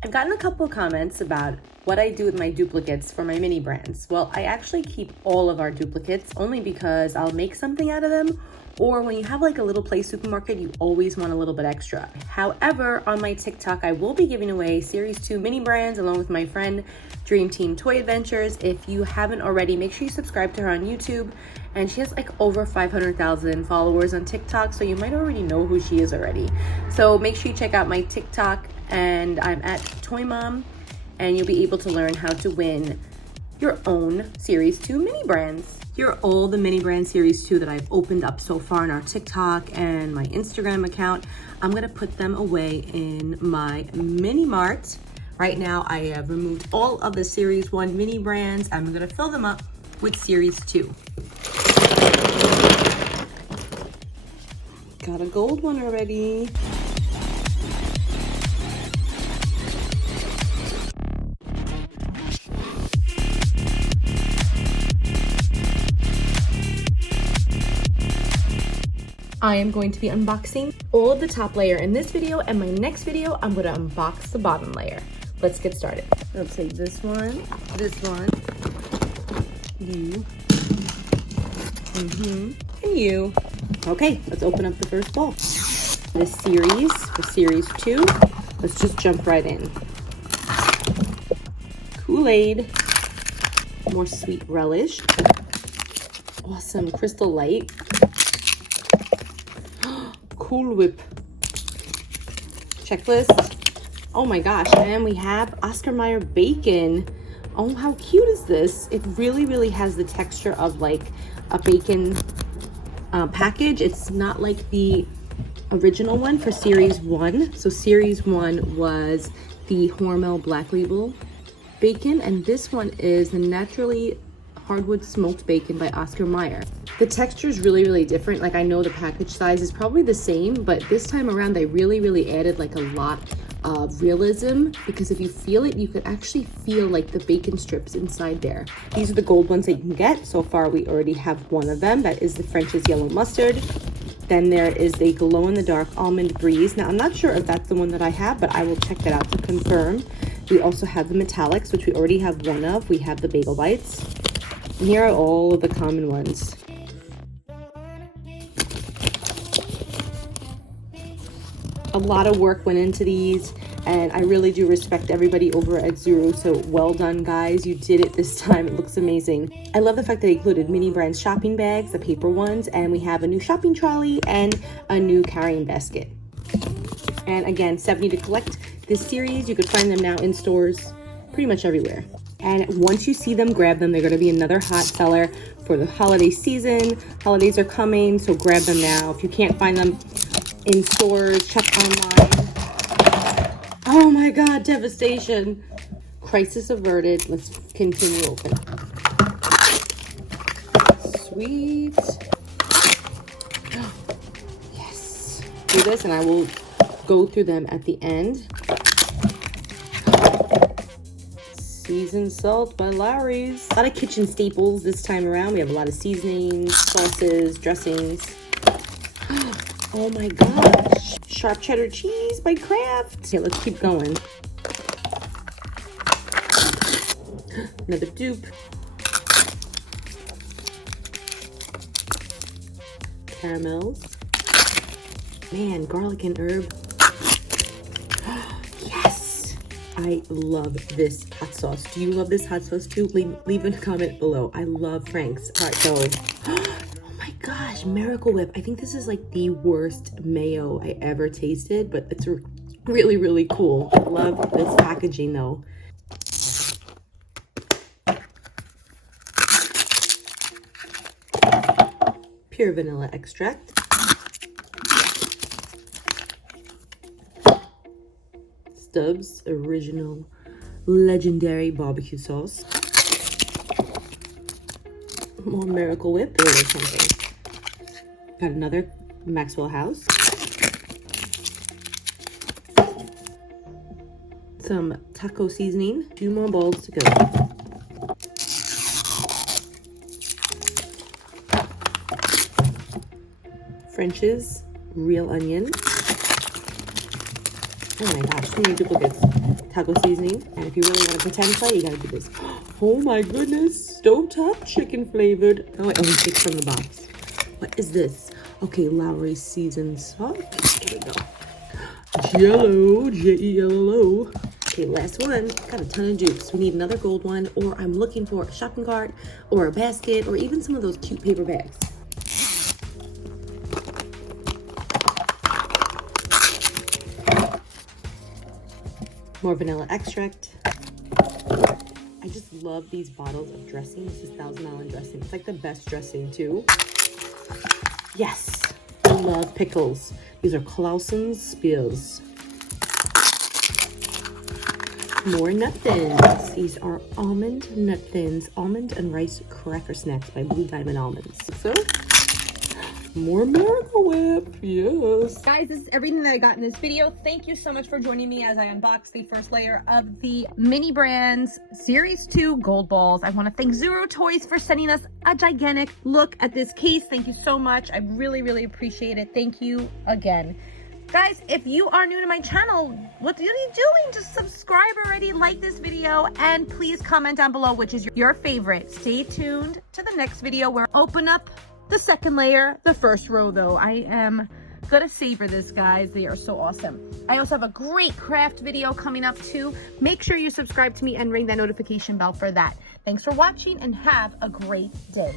I've gotten a couple of comments about what I do with my duplicates for my mini brands. Well, I actually keep all of our duplicates only because I'll make something out of them, or when you have like a little play supermarket, you always want a little bit extra. However, on my TikTok, I will be giving away Series 2 mini brands along with my friend Dream Team Toy Adventures. If you haven't already, make sure you subscribe to her on YouTube. And she has like over 500,000 followers on TikTok, so you might already know who she is already. So make sure you check out my TikTok, and I'm at Toy Mom, and you'll be able to learn how to win your own Series 2 mini brands. Here are all the mini brand Series 2 that I've opened up so far on our TikTok and my Instagram account. I'm gonna put them away in my mini mart. Right now, I have removed all of the Series 1 mini brands. I'm gonna fill them up with Series 2. Got a gold one already. I am going to be unboxing all of the top layer in this video, and my next video, I'm gonna unbox the bottom layer. Let's get started. I'll take this one, you, and you. Okay, let's open up the first bowl. This series, for Series 2, let's just jump right in. Kool-Aid, more Sweet Relish, awesome Crystal Light, Cool Whip checklist. Oh my gosh, and we have Oscar Mayer bacon. Oh, how cute is this? It really has the texture of like a bacon package. It's not like the original one for Series 1. So Series 1 was the Hormel Black Label bacon, and this one is the naturally hardwood smoked bacon by Oscar Mayer. The texture is really different. Like, I know the package size is probably the same, but this time around they really added like a lot of realism, because if you feel it, you could actually feel like the bacon strips inside there. These are the gold ones that you can get. So far we already have one of them. That is the French's Yellow Mustard. Then there is the glow-in-the-dark Almond Breeze. Now, I'm not sure if that's the one that I have, but I will check that out to confirm. We also have the metallics, which we already have one of. We have the Bagel Bites. And here are all of the common ones. A lot of work went into these, and I really do respect everybody over at ZURU. So well done, guys. You did it this time. It looks amazing. I love the fact that they included mini brand shopping bags, the paper ones, and we have a new shopping trolley and a new carrying basket. And again, $70 to collect this series. You could find them now in stores pretty much everywhere. And once you see them, grab them. They're going to be another hot seller for the holiday season. Holidays are coming, so grab them now. If you can't find them in stores, check online. Oh my God, devastation. Crisis averted. Let's continue open. Sweet. Yes. Do this and I will go through them at the end. Seasoned salt by Lawry's. A lot of kitchen staples this time around. We have a lot of seasonings, sauces, dressings. Oh my gosh. Sharp cheddar cheese by Kraft. Okay, let's keep going. Another dupe. Caramels. Man, garlic and herb. Yes! I love this hot sauce. Do you love this hot sauce too? Leave a comment below. I love Frank's. All right, so... Gosh, Miracle Whip. I think this is like the worst mayo I ever tasted, but it's really cool. I love this packaging though. Pure vanilla extract. Stubbs original legendary barbecue sauce. More Miracle Whip. There is something. Got another Maxwell House. Some taco seasoning. 2 more bowls to go. French's Real Onion. Oh my gosh, too many duplicates. Taco seasoning. And if you really want to pretend play, you gotta do this. Oh my goodness, stovetop chicken flavored. Oh, wait, oh, he takes from the box. What is this? Okay, Lowry seasoned salt. Here we go. Jello, Jello. Okay, last one. Got a ton of dupes. We need another gold one, or I'm looking for a shopping cart, or a basket, or even some of those cute paper bags. More vanilla extract. I just love these bottles of dressing. This is $1,000 dressing. It's like the best dressing too. Yes, I love pickles. These are Clausen's Spears. More nut thins. These are almond nut thins. Almond and rice cracker snacks by Blue Diamond Almonds. So, more Miracle Whip, yes. Guys, this is everything that I got in this video. Thank you so much for joining me as I unbox the first layer of the Mini Brands Series 2 Gold Balls. I want to thank ZURU Toys for sending us a gigantic look at this case. Thank you so much. I really, really appreciate it. Thank you again. Guys, if you are new to my channel, what are you doing? Just subscribe already, like this video, and please comment down below which is your favorite. Stay tuned to the next video where I open up the second layer. The first row though, I am gonna savor this, guys. They are so awesome. I also have a great craft video coming up too. Make sure you subscribe to me and ring that notification bell for that. Thanks for watching and have a great day.